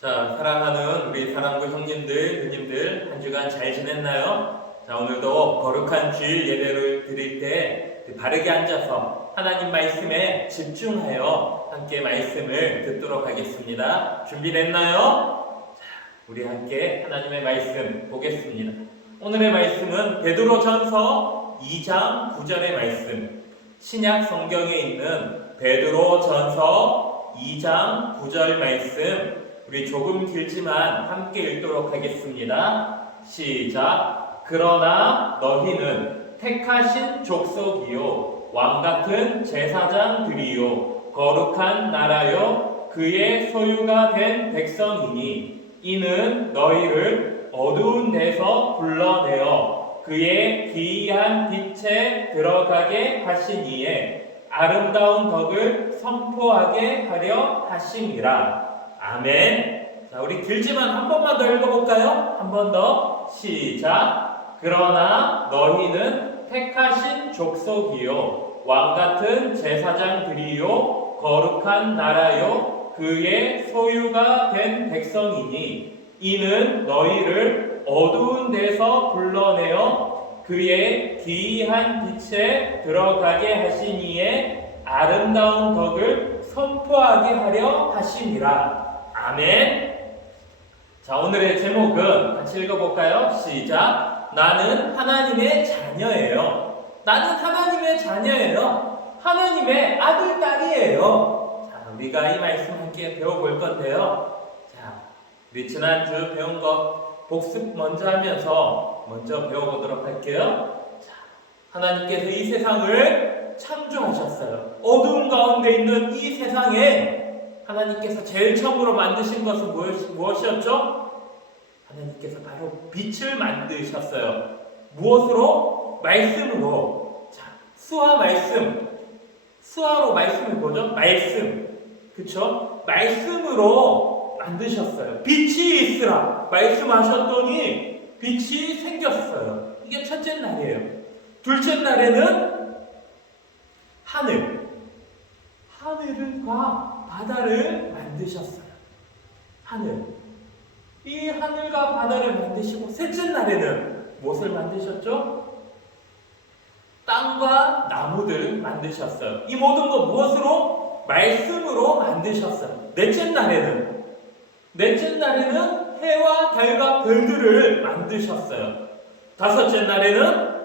자, 사랑하는 우리 사랑부 형님들, 누님들, 한 주간 잘 지냈나요? 자, 오늘도 거룩한 주일 예배를 드릴 때 바르게 앉아서 하나님 말씀에 집중하여 함께 말씀을 듣도록 하겠습니다. 준비됐나요? 자, 우리 함께 하나님의 말씀 보겠습니다. 오늘의 말씀은 베드로전서 2장 9절의 말씀, 신약 성경에 있는 베드로전서 2장 9절 말씀, 우리 조금 길지만 함께 읽도록 하겠습니다. 시작. 그러나 너희는 택하신 족속이요 왕같은 제사장들이요 거룩한 나라요 그의 소유가 된 백성이니 이는 너희를 어두운 데서 불러내어 그의 기이한 빛에 들어가게 하시니에 아름다운 덕을 선포하게 하려 하심이라. 아멘. 자, 우리 길지만 한 번만 더 읽어볼까요? 한 번 더. 시작. 그러나 너희는 택하신 족속이요 왕같은 제사장들이요 거룩한 나라요 그의 소유가 된 백성이니 이는 너희를 어두운 데서 불러내어 그의 기이한 빛에 들어가게 하시니에 아름다운 덕을 선포하게 하려 하심이라. 아멘. 자, 오늘의 제목은 같이 읽어볼까요? 시작. 나는 하나님의 자녀예요. 나는 하나님의 자녀예요. 하나님의 아들, 딸이에요. 자, 우리가 이 말씀 함께 배워볼 건데요. 자, 우리 지난주 배운 것 복습 먼저 하면서 먼저 배워보도록 할게요. 자, 하나님께서 이 세상을 창조하셨어요. 어두운 가운데 있는 이 세상에 하나님께서 제일 처음으로 만드신 것은 무엇이었죠? 하나님께서 바로 빛을 만드셨어요. 무엇으로? 말씀으로. 자, 수화 말씀. 수화로 말씀을 뭐죠? 말씀. 그쵸? 말씀으로 만드셨어요. 빛이 있으라. 말씀하셨더니 빛이 생겼어요. 이게 첫째 날이에요. 둘째 날에는 하늘과 바다를 만드셨어요. 하늘. 이 하늘과 바다를 만드시고 셋째 날에는 무엇을 만드셨죠? 땅과 나무들 만드셨어요. 이 모든 것 무엇으로? 말씀으로 만드셨어요. 넷째 날에는 해와 달과 별들을 만드셨어요. 다섯째 날에는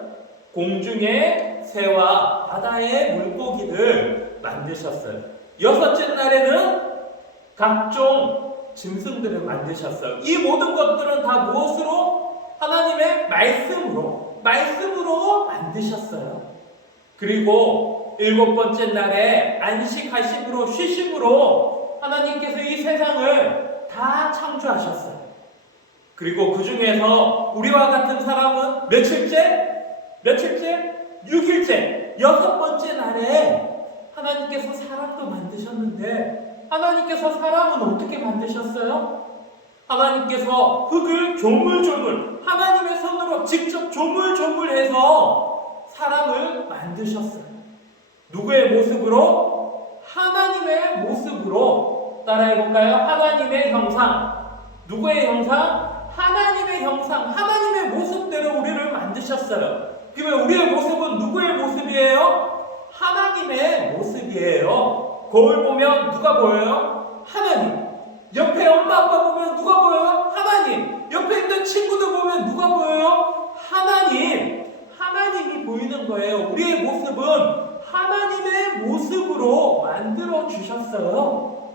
공중의 새와 바다의 물고기들 만드셨어요. 여섯째 날에는 각종 짐승들을 만드셨어요. 이 모든 것들은 다 무엇으로? 하나님의 말씀으로 만드셨어요. 그리고 일곱 번째 날에 안식하심으로 쉬심으로 하나님께서 이 세상을 다 창조하셨어요. 그리고 그 중에서 우리와 같은 사람은 며칠째? 6일째, 여섯 번째 날에 하나님께서 사람도 만드셨는데 하나님께서 사람은 어떻게 만드셨어요? 하나님께서 흙을 조물조물 하나님의 손으로 직접 조물조물해서 사람을 만드셨어요. 누구의 모습으로? 하나님의 모습으로. 따라해볼까요? 하나님의 형상. 누구의 형상? 하나님의 형상. 하나님의 모습대로 우리를 만드셨어요. 그러면 우리의 모습은 누구의 모습이에요? 하나님의 모습이에요. 거울 보면 누가 보여요? 하나님. 옆에 엄마 아빠 보면 누가 보여요? 하나님. 옆에 있는 친구들 보면 누가 보여요? 하나님. 하나님이 보이는 거예요. 우리의 모습은 하나님의 모습으로 만들어 주셨어요.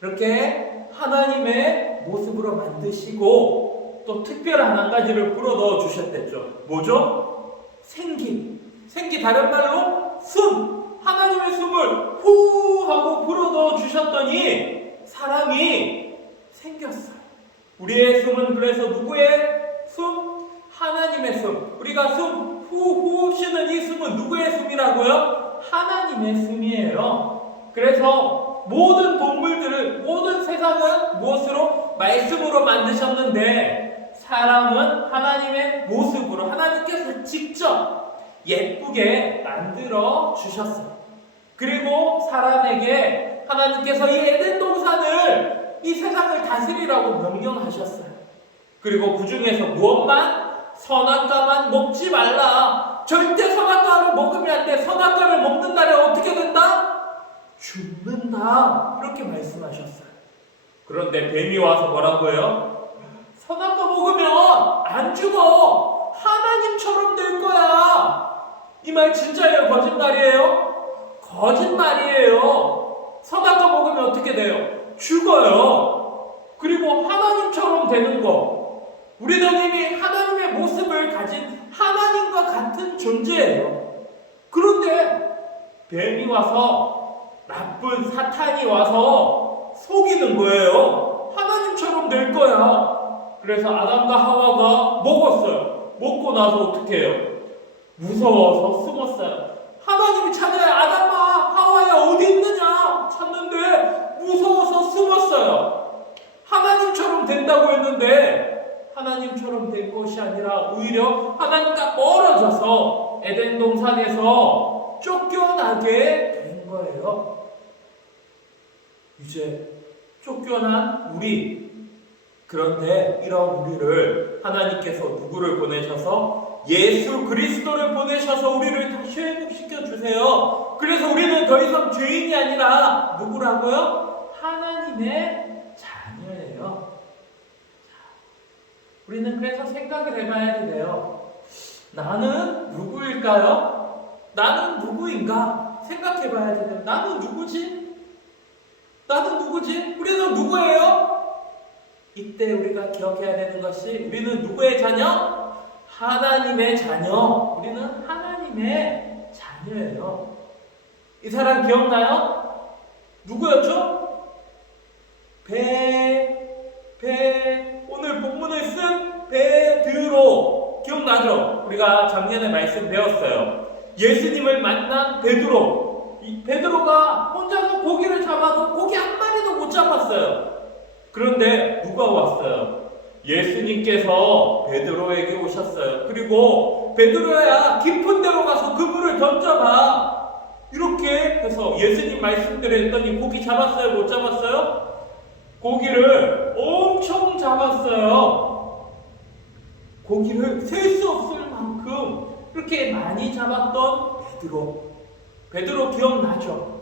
이렇게 하나님의 모습으로 만드시고 또 특별한 한 가지를 불어넣어 주셨댔죠. 뭐죠? 생기 다른 말로 숨. 하나님의 숨을 후 하고 불어넣어 주셨더니 사람이 생겼어요. 우리의 숨은 그래서 누구의 숨? 하나님의 숨. 우리가 숨 후 쉬는 이 숨은 누구의 숨이라고요? 하나님의 숨이에요. 그래서 모든 동물들을, 모든 세상은 무엇으로? 말씀으로 만드셨는데 사람은 하나님의 모습으로 하나님께서 직접 예쁘게 만들어 주셨어요. 그리고 사람에게 하나님께서 이 에덴 동산을, 이 세상을 다스려 먹으리라고 명령하셨어요. 그리고 그 중에서 무엇만? 선악과만 먹지 말라. 절대 선악과를 먹으면 안 돼. 선악과를 먹는 날에 어떻게 된다? 죽는다. 이렇게 말씀하셨어요. 그런데 뱀이 와서 뭐라고 해요? 선악과 먹으면 안 죽어. 하나님처럼 될 거야. 이 말 진짜예요? 거짓말이에요? 거짓말이에요. 선악과 먹으면 어떻게 돼요? 죽어요. 그리고 하나님처럼 되는 거. 우리는 이미 하나님의 모습을 가진 하나님과 같은 존재예요. 그런데 뱀이 와서, 나쁜 사탄이 와서 속이는 거예요. 하나님처럼 될 거야. 그래서 아담과 하와가 먹었어요. 먹고 나서 어떻게 해요? 무서워서 숨었어요. 하나님이 찾아야, 아담아, 하와야 어디 있느냐 찾는데 무서워서 숨었어요. 하나님처럼 된다고 했는데 하나님처럼 된 것이 아니라 오히려 하나님과 멀어져서 에덴 동산에서 쫓겨나게 된 거예요. 이제 쫓겨난 우리, 그런데 이런 우리를 하나님께서 누구를 보내셔서? 예수 그리스도를 보내셔서 우리를 다시 회복시켜 주세요. 그래서 우리는 더 이상 죄인이 아니라 누구라고요? 하나님의 자녀예요. 우리는 그래서 생각을 해봐야 돼요. 나는 누구일까요? 나는 누구인가? 생각해봐야 돼요. 나는 누구지? 나는 누구지? 우리는 누구예요? 이때 우리가 기억해야 되는 것이, 우리는 누구의 자녀? 하나님의 자녀. 우리는 하나님의 자녀예요. 이 사람 기억나요? 누구였죠? 오늘 본문을 쓴 베드로. 기억나죠? 우리가 작년에 말씀 배웠어요. 예수님을 만난 베드로. 이 베드로가 혼자서 고기를 잡아도 고기 한 마리도 못 잡았어요. 그런데 누가 왔어요? 예수님께서 베드로에게 오셨어요. 그리고 베드로야, 깊은 데로 가서 그물을 던져봐. 이렇게 해서 예수님 말씀대로 했더니 고기 잡았어요? 못 잡았어요? 고기를 엄청 잡았어요. 고기를 셀 수 없을 만큼 그렇게 많이 잡았던 베드로 기억나죠?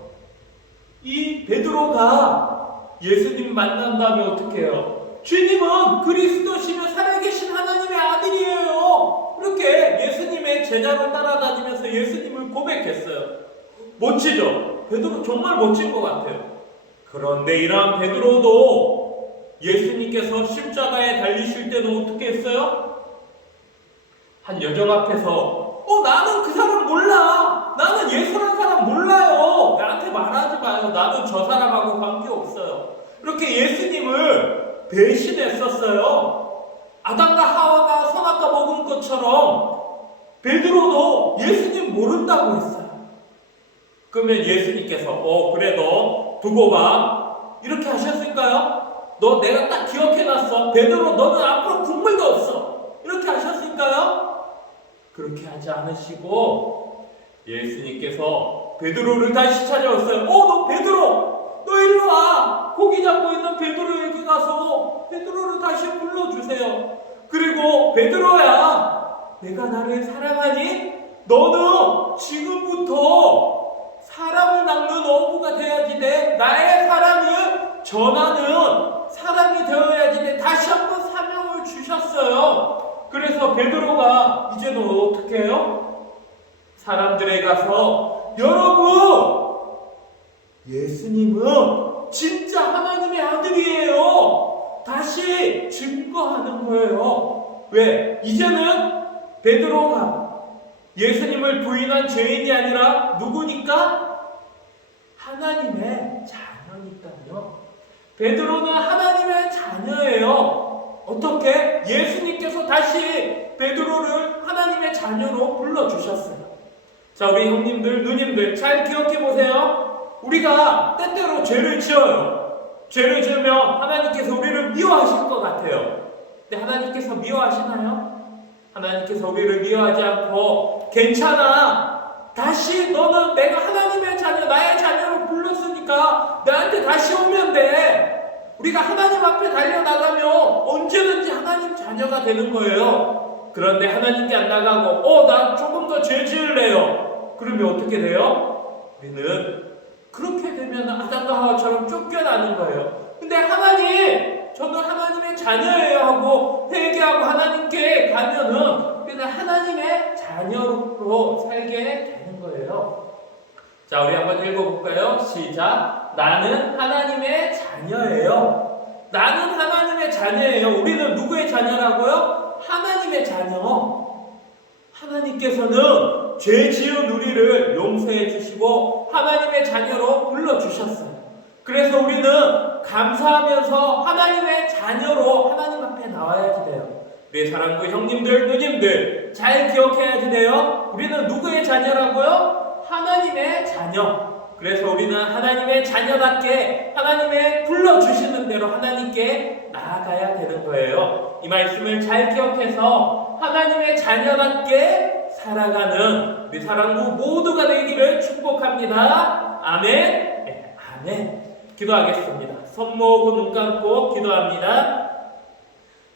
이 베드로가 예수님 만난 다음에 어떻게 해요? 주님은 그리스도시며 살아계신 하나님의 아들이에요. 이렇게 예수님의 제자로 따라다니면서 예수님을 고백했어요. 멋지죠? 베드로 정말 멋진 것 같아요. 그런데 이러한 베드로도 예수님께서 십자가에 달리실 때는 어떻게 했어요? 한 여정 앞에서 나는 그 사람 몰라. 나는 예수라는 사람 몰라요. 나한테 말하지 마요. 나는 저 사람하고 관계없어요. 이렇게 예수님을 배신했었어요. 아담과 하와가 선악과 먹은 것처럼 베드로도 예수님 모른다고 했어요. 그러면 예수님께서 그래, 너 두고 봐. 이렇게 하셨을까요? 너 내가 딱 기억해놨어. 베드로, 너는 앞으로 국물도 없어. 이렇게 하셨을까요? 그렇게 하지 않으시고 예수님께서 베드로를 다시 찾아왔어요. 너 베드로, 너 일로 와. 고기 잡고 있는 베드로에게 가서 베드로를 다시 불러주세요. 그리고 베드로야, 내가 나를 사랑하니? 너는 지금부터 사람을 낚는 어부가 되어야지 돼. 나의 사랑을 전하는 사람이 되어야지 돼. 다시 한번 사명을 주셨어요. 그래서 베드로가 이제는 어떻게 해요? 사람들에 가서, 여러분, 예수님은 진짜 하나님의 아들이에요. 다시 증거하는 거예요. 왜? 이제는 베드로가 예수님을 부인한 죄인이 아니라 누구니까? 하나님의 자녀니까요. 베드로는 하나님의 자녀예요. 어떻게? 예수님께서 다시 베드로를 하나님의 자녀로 불러주셨어요. 자, 우리 형님들, 누님들 잘 기억해 보세요. 우리가 때때로 죄를 지어요. 죄를 지으면 하나님께서 우리를 미워하실 것 같아요. 근데 하나님께서 미워하시나요? 하나님께서 우리를 미워하지 않고, 괜찮아, 다시 너는 내가 하나님의 자녀, 나의 자녀로 불렀으니까 나한테 다시 오면 돼. 우리가 하나님 앞에 달려나가면 언제든지 하나님 자녀가 되는 거예요. 그런데 하나님께 안 나가고 나 조금 더 죄 지을래요. 그러면 어떻게 돼요? 우리는 그렇게 되면 아담과 하와처럼 쫓겨나는 거예요. 근데 하나님, 저는 하나님의 자녀예요 하고 회개하고 하나님께 가면은 우리는 하나님의 자녀로 살게 되는 거예요. 자, 우리 한번 읽어볼까요? 시작. 나는 하나님의 자녀예요. 나는 하나님의 자녀예요. 우리는 누구의 자녀라고요? 하나님의 자녀. 하나님께서는 죄 지은 우리를 용서해 주시고 하나님의 자녀로 불러주셨어요. 그래서 우리는 감사하면서 하나님의 자녀로 하나님 앞에 나와야지 돼요. 우리 사랑부 형님들, 누님들 잘 기억해야지 돼요. 우리는 누구의 자녀라고요? 하나님의 자녀. 그래서 우리는 하나님의 자녀답게 하나님의 불러주시는 대로 하나님께 나아가야 되는 거예요. 이 말씀을 잘 기억해서 하나님의 자녀답게 살아가는 우리 사랑부 모두가 되기를 축복합니다. 아멘. 네, 아멘. 기도하겠습니다. 손 모으고 눈 감고 기도합니다.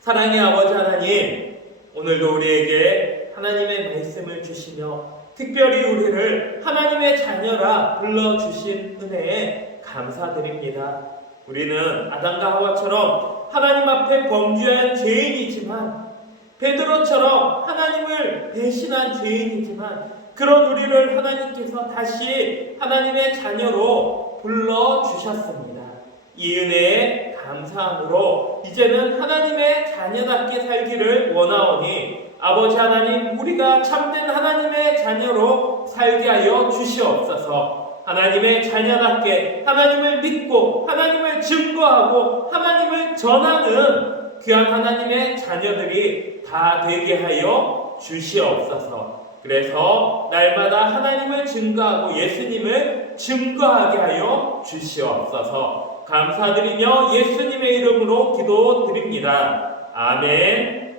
사랑의 아버지 하나님, 오늘도 우리에게 하나님의 말씀을 주시며 특별히 우리를 하나님의 자녀라 불러주신 은혜에 감사드립니다. 우리는 아담과 하와처럼 하나님 앞에 범죄한 죄인이지만, 베드로처럼 하나님을 배신한 죄인이지만, 그런 우리를 하나님께서 다시 하나님의 자녀로 불러주셨습니다. 이 은혜에 감사함으로 이제는 하나님의 자녀답게 살기를 원하오니 아버지 하나님, 우리가 참된 하나님의 자녀로 살게 하여 주시옵소서. 하나님의 자녀답게 하나님을 믿고 하나님을 증거하고 하나님을 전하는 귀한 하나님의 자녀들이 다 되게 하여 주시옵소서. 그래서 날마다 하나님을 증거하고 예수님을 증거하게 하여 주시옵소서. 감사드리며 예수님의 이름으로 기도드립니다. 아멘.